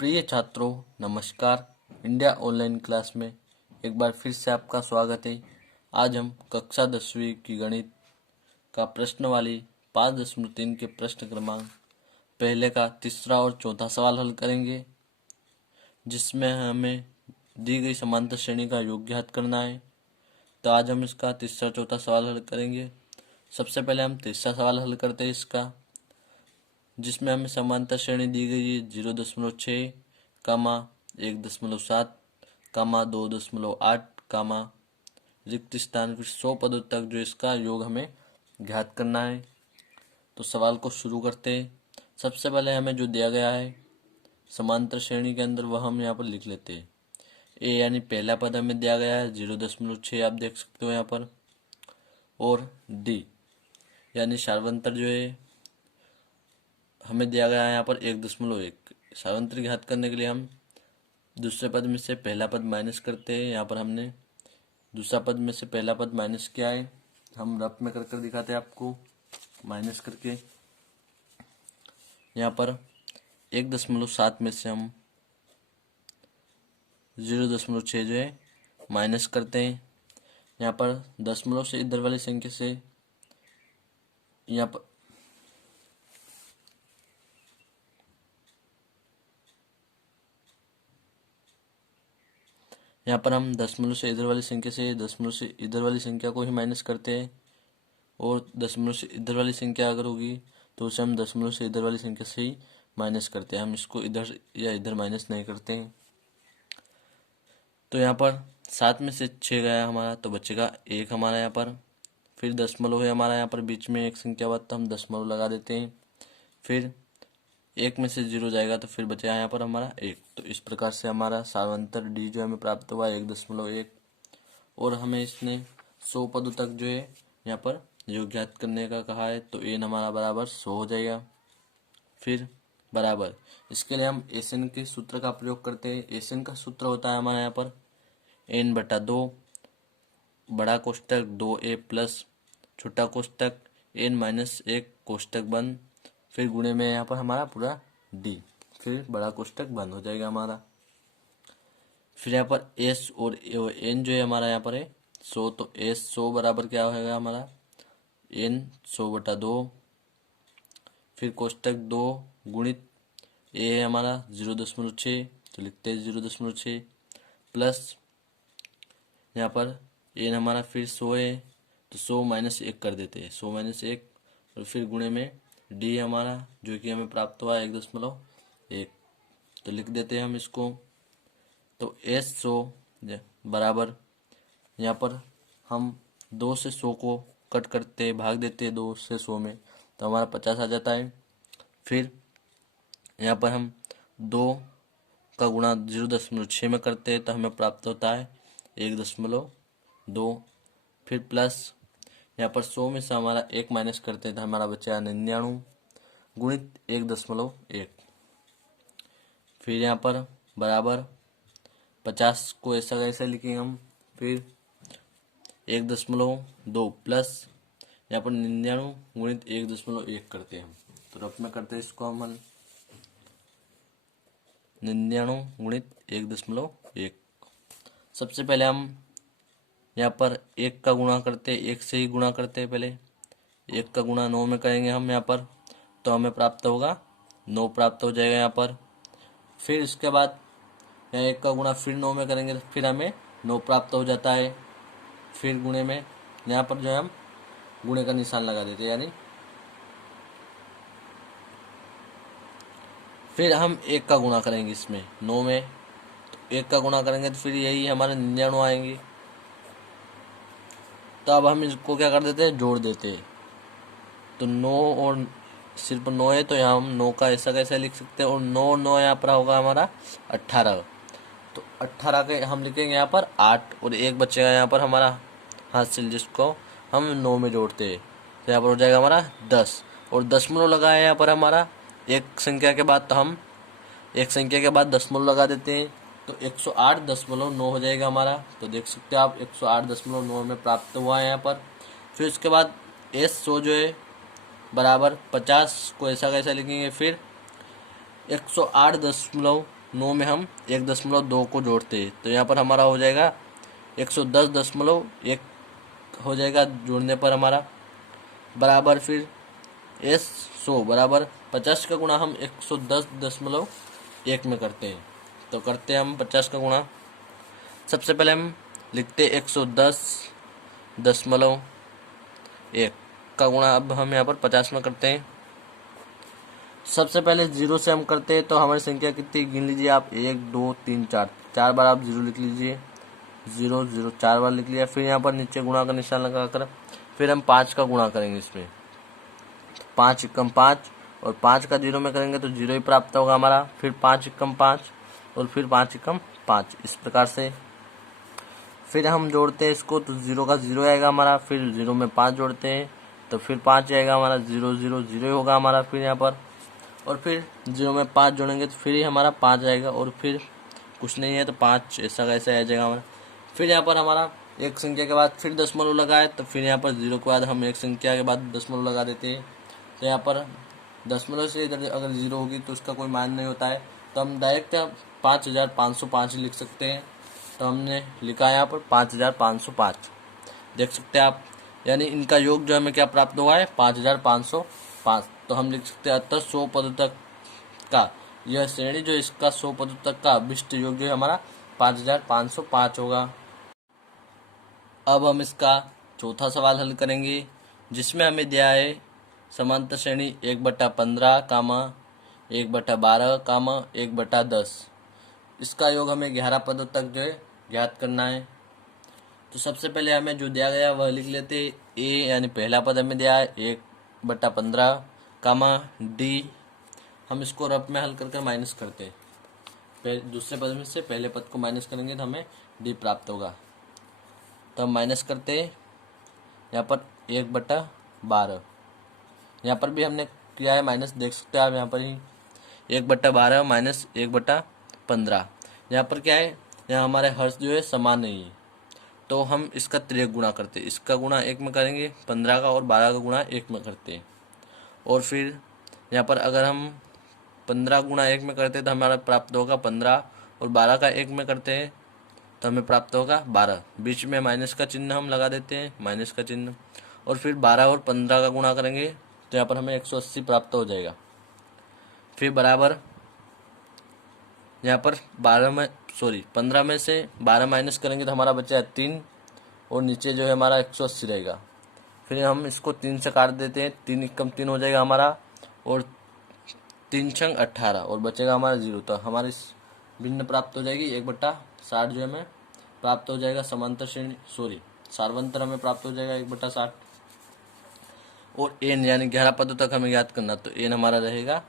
प्रिय छात्रों, नमस्कार। इंडिया ऑनलाइन क्लास में एक बार फिर से आपका स्वागत है। आज हम कक्षा 10वीं की गणित का प्रश्न वाली 5.3 के प्रश्न क्रमांक पहले का तीसरा और चौथा सवाल हल करेंगे, जिसमें हमें दी गई समांतर श्रेणी का योग ज्ञात करना है। तो आज हम इसका तीसरा चौथा सवाल हल करेंगे। सबसे पहले हम तीसरा सवाल हल करते हैं इसका, जिसमें हमें समांतर श्रेणी दी गई है 0.6, 1.7, 2.8, रिक्त स्थान फिर 100 पदों तक जो इसका योग हमें ज्ञात करना है। तो सवाल को शुरू करते हैं। सबसे पहले हमें जो दिया गया है समांतर श्रेणी के अंदर वह हम यहाँ पर लिख लेते हैं। ए यानी पहला पद हमें दिया गया है 0.6, आप देख सकते हो यहाँ पर। और डी यानी सार्वंतर जो है हमें दिया गया है यहाँ पर 1.1। सार्वंतर घात करने के लिए हम दूसरे पद में से पहला पद माइनस करते हैं। यहाँ पर हमने दूसरा पद में से पहला पद माइनस किया है, हम रफ में कर दिखाते हैं आपको माइनस करके। यहाँ पर 1.7 में से हम 0.6 जो है माइनस करते हैं। यहाँ पर दशमलव से इधर वाली संख्या से यहाँ पर हम दशमलव से इधर वाली संख्या से दशमलव से इधर वाली संख्या को ही माइनस करते हैं, और दशमलव से इधर वाली संख्या अगर होगी तो उसे हम दशमलव से इधर वाली संख्या से ही माइनस करते हैं। हम इसको इधर या इधर माइनस नहीं करते हैं। तो यहाँ पर 7 में से 6 गया हमारा, तो बचेगा 1 हमारा यहाँ पर। फिर दशमलव है हमारा यहाँ पर बीच में एक संख्या बाद, तो हम दशमलव लगा देते हैं। फिर 1 में से 0 जाएगा तो फिर बचेगा यहाँ पर हमारा 1। तो इस प्रकार से हमारा सार्वंतर डी जो हमें प्राप्त हुआ 1.1। और हमें इसने 100 पदों तक जो है यहाँ पर योग ज्ञात करने का कहा है, तो एन हमारा बराबर 100 हो जाएगा। फिर बराबर, इसके लिए हम एसएन के सूत्र का प्रयोग करते हैं। एसएन का सूत्र होता है हमारा यहाँ पर n/2 बड़ा कोष्टक 2a प्लस छोटा कोष्टक n-1 कोष्टक बंद, फिर गुणे में यहाँ पर हमारा पूरा डी, फिर बड़ा कोष्टक बंद हो जाएगा हमारा। फिर यहाँ पर एस और एन जो है हमारा यहाँ पर है 100, तो एस 100 बराबर क्या होगा हमारा n 100/2, फिर कोष्टक 2 गुणित ए है हमारा 0.6, तो लिखते हैं 0.6 प्लस यहाँ पर एन हमारा फिर 100 है, तो 100 - 1 कर देते हैं, 100 - 1, और फिर गुणे में डी हमारा जो कि हमें प्राप्त हुआ 1.1, तो लिख देते हैं हम इसको। तो एस 100 बराबर, यहाँ पर हम 2 से 100 को कट करते भाग देते हैं 2 से 100 में, तो हमारा 50 आ जाता है। फिर यहाँ पर हम 2 का गुणा 0.6 में करते हैं, तो हमें प्राप्त होता है 1.2। फिर प्लस यहाँ पर 100 में से हमारा 1 माइनस करते हैं, तो हमारा बचा 99 गुणित 1.1। फिर यहाँ पर बराबर 50 को ऐसा कैसा लिखेंगे हम, फिर 1.2 प्लस यहाँ पर 99 गुणित 1.1 करते हैं हम, तो रफ में करते हैं इसको हम 99 गुणित 1.1। सबसे पहले हम यहाँ पर 1 का गुणा करते हैं, 1 से ही गुणा करते हैं। पहले 1 का गुणा 9 में करेंगे हम यहाँ पर, तो हमें प्राप्त होगा 9 प्राप्त हो जाएगा यहाँ पर। फिर इसके बाद यहाँ 1 का गुणा फिर 9 में करेंगे, तो फिर हमें 9 प्राप्त हो जाता है। फिर गुणे में यहाँ पर जो है हम गुणे का निशान लगा देते हैं, यानी फिर हम 1 का गुणा करेंगे इसमें 9 में, तो 1 का गुणा करेंगे तो फिर यही हमारे 99 आएंगे। तो अब हम इसको क्या कर देते हैं, जोड़ देते हैं। तो 9 और सिर्फ 9 है, तो यहाँ हम 9 का ऐसा कैसे लिख सकते हैं, और 9 9 यहाँ पर होगा हमारा 18, तो 18 के हम लिखेंगे यहाँ पर 8, और 1 बचेगा यहाँ पर हमारा हासिल, जिसको हम 9 में जोड़ते हैं, तो यहाँ पर हो जाएगा हमारा 10। और दशमलव लगा है यहाँ पर हमारा एक संख्या के बाद, तो हम एक संख्या के बाद दशमलव लगा देते हैं, तो 108.9 हो जाएगा हमारा। तो देख सकते हो आप 108.9 में प्राप्त हुआ है यहाँ पर। फिर उसके बाद एस 100 जो है बराबर 50 को ऐसा कैसा लिखेंगे, फिर 108.9 9 में हम 1.2 को जोड़ते हैं तो यहाँ पर हमारा हो जाएगा 110.1 हो जाएगा जोड़ने पर हमारा, बराबर फिर एस 100 बराबर 50 का गुणा हम 110.1 में करते हैं। तो करते हैं हम 50 का गुणा। सबसे पहले हम लिखते 110.1 का गुणा, अब हम यहाँ पर 50 में करते हैं। सबसे पहले 0 से हम करते हैं तो हमारी संख्या कितनी गिन लीजिए आप, 1 2 3 4, 4 बार आप 0 लिख लीजिए, 0 0 4 बार लिख लिया। फिर यहाँ पर नीचे गुणा का निशान लगाकर फिर हम 5 का गुणा करेंगे इसमें, 5 एकम 5 और 5 का 0 में करेंगे तो 0 ही प्राप्त होगा हमारा। फिर 5 एकम 5 और फिर 5 एकम 5, इस प्रकार से फिर हम जोड़ते हैं इसको तो 0 का 0 आएगा हमारा। फिर 0 में 5 जोड़ते हैं तो फिर 5 आएगा हमारा, 0 0 0 होगा हमारा फिर यहाँ पर। और फिर 0 में 5 जोड़ेंगे तो फिर ही हमारा 5 आएगा और फिर कुछ नहीं है तो 5 ऐसा कैसे आ जाएगा हमारा। फिर यहाँ पर हमारा एक संख्या के बाद फिर दशमलव लगाए तो फिर यहाँ पर 0 के बाद हम एक संख्या के बाद दशमलव लगा देते हैं। तो यहाँ पर दशमलव से इधर अगर 0 होगी तो उसका कोई मान नहीं होता है, तो हम डायरेक्ट 5505 लिख सकते हैं। तो हमने लिखा है यहाँ पर 5505, देख सकते हैं आप, यानी इनका योग जो हमें क्या प्राप्त हुआ है 5505। तो हम लिख सकते हैं अतः 100 पदों तक का यह श्रेणी जो इसका 100 पदों तक का अभिष्ट योग जो है हमारा 5505 होगा। अब हम इसका चौथा सवाल हल करेंगे जिसमें हमें दिया है समांतर श्रेणी 1/15 कामा 1/12 कामा 1/10, इसका योग हमें 11 पदों तक जो है ज्ञात करना है। तो सबसे पहले हमें जो दिया गया वह लिख लेते हैं। ए यानी पहला पद हमें दिया है 1/15 कामा डी, हम इसको रफ में हल करके माइनस करते हैं। दूसरे पद में से पहले पद को माइनस करेंगे तो हमें डी प्राप्त होगा। तो हम माइनस करते हैं यहाँ पर 1/12, यहाँ पर भी हमने किया है माइनस, देख सकते हैं आप यहाँ पर ही 1/12 माइनस 1/15। यहाँ पर क्या है, यहाँ हमारे हर्ष जो है समान नहीं है तो हम इसका तिर्यक गुणा करते हैं, इसका गुणा 1 में करेंगे 15 का और 12 का गुणा 1 में करते हैं। और फिर यहाँ पर अगर हम 15 गुणा 1 में करते हैं तो हमारा प्राप्त होगा 15 और 12 का 1 में करते हैं तो हमें प्राप्त होगा 12। बीच में माइनस का चिन्ह हम लगा देते हैं, माइनस का चिन्ह, और फिर 12 और 15 का गुणा करेंगे तो यहाँ पर हमें 180 प्राप्त हो जाएगा। फिर बराबर यहाँ पर 15 में से 12 माइनस करेंगे तो हमारा बचा है 3 और नीचे जो है हमारा 180 रहेगा। फिर हम इसको 3 से काट देते हैं, 3 एकम 3 हो जाएगा हमारा और 3 छंग 18 और बचेगा हमारा 0। तो हमारी भिन्न प्राप्त हो जाएगी 1/60 जो हमें प्राप्त हो जाएगा समांतर श्रेणी सार्वंतर हमें प्राप्त हो जाएगा 1/60। और एन यानी 11 पदों तक हमें याद करना, तो एन हमारा रहेगा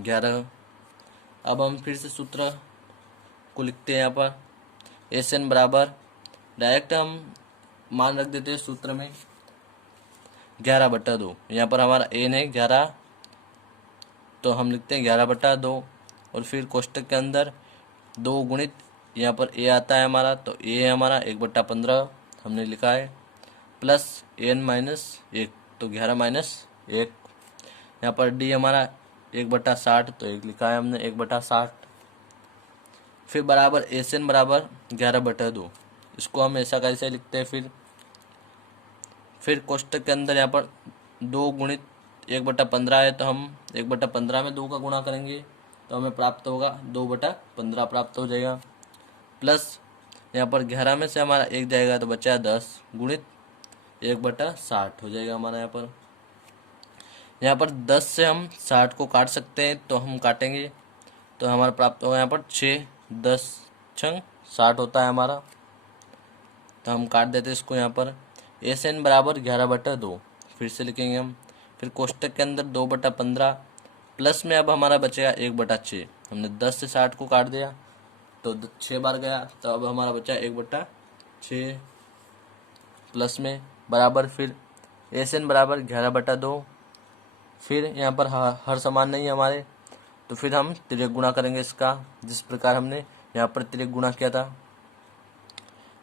11। अब हम फिर से सूत्र को लिखते हैं यहाँ पर एस एन बराबर, डायरेक्ट हम मान रख देते हैं सूत्र में 11/2। यहाँ पर हमारा एन है 11 तो हम लिखते हैं 11/2 और फिर कोष्टक के अंदर 2 गुणित यहाँ पर ए आता है हमारा, तो ए है हमारा 1/15 हमने लिखा है, प्लस एन माइनस 1 तो 11 माइनस 1। यहाँ पर डी हमारा 1/60 तो 1 लिखा है हमने 1/60। फिर बराबर एस एन बराबर 11/2, इसको हम ऐसा कैसे लिखते हैं। फिर कोष्टक के अंदर यहाँ पर 2 गुणित 1/15 है तो हम 1/15 में 2 का गुणा करेंगे तो हमें प्राप्त होगा 2/15 प्राप्त हो जाएगा, प्लस यहाँ पर 11 में से हमारा 1 जाएगा तो बचा 10 गुणित 1/60 हो जाएगा हमारा। यहाँ पर 10 से हम 60 को काट सकते हैं तो हम काटेंगे तो हमारा प्राप्त होगा यहाँ पर 6 10 छंग 60 होता है हमारा, तो हम काट देते हैं इसको। यहाँ पर एस एन बराबर 11/2 फिर से लिखेंगे हम। फिर कोष्टक के अंदर 2/15 प्लस में अब हमारा बचेगा 1/6, हमने 10 से 60 को काट दिया तो 6 बार गया तो अब हमारा बचा 1/6 प्लस में बराबर फिर एस एन बराबर 11/2। फिर यहाँ पर हर समान नहीं है हमारे तो फिर हम तिर्यक गुणा करेंगे इसका, जिस प्रकार हमने यहाँ पर तिर्यक गुणा किया था।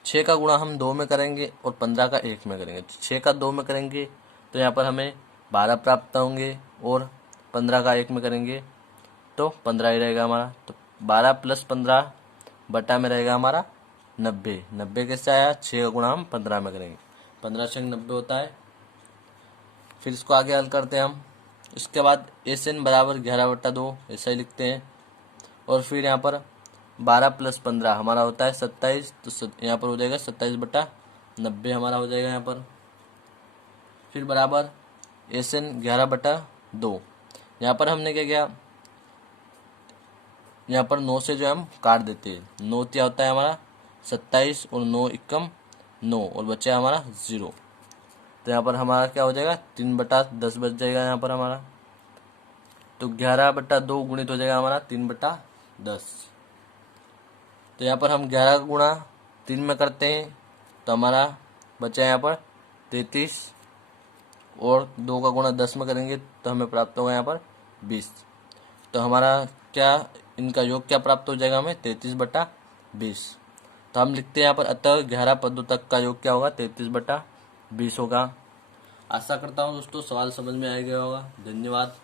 6 का गुणा हम 2 में करेंगे और 15 का 1 में करेंगे, तो 6 का 2 में करेंगे तो यहाँ पर हमें 12 प्राप्त होंगे और 15 का 1 में करेंगे तो 15 ही रहेगा हमारा। तो 12 + 15 बटा में रहेगा हमारा 90। 90 कैसे आया, 6 का गुणा हम 15 में करेंगे, 15 से 90 होता है। फिर इसको आगे हल करते हैं हम। इसके बाद SN बराबर 11/2 ऐसा ही लिखते हैं। और फिर यहाँ पर 12 + 15 हमारा होता है 27, तो यहाँ पर हो जाएगा 27/90 हमारा हो जाएगा यहाँ पर। फिर बराबर SN 11/2। यहाँ पर हमने क्या किया, यहाँ पर 9 से जो है हम काट देते हैं। 9 क्या होता है हमारा 27 और 9 एकम 9 और बचा हमारा 0। तो यहाँ पर हमारा क्या हो जाएगा 3/10 बच जाएगा यहाँ पर हमारा। तो 11/2 गुणित हो जाएगा हमारा 3/10। तो यहाँ पर हम 11 गुणा 3 में करते हैं तो हमारा बचा यहाँ पर 33 और 2 का गुणा 10 में करेंगे तो हमें प्राप्त होगा यहाँ पर 20। तो हमारा क्या इनका योग क्या प्राप्त हो जाएगा हमें 33/20। तो हम लिखते हैं यहाँ पर अतः 11 पदों तक का योग क्या होगा 33/20 होगा। आशा करता हूँ दोस्तों सवाल समझ में आ गया होगा। धन्यवाद।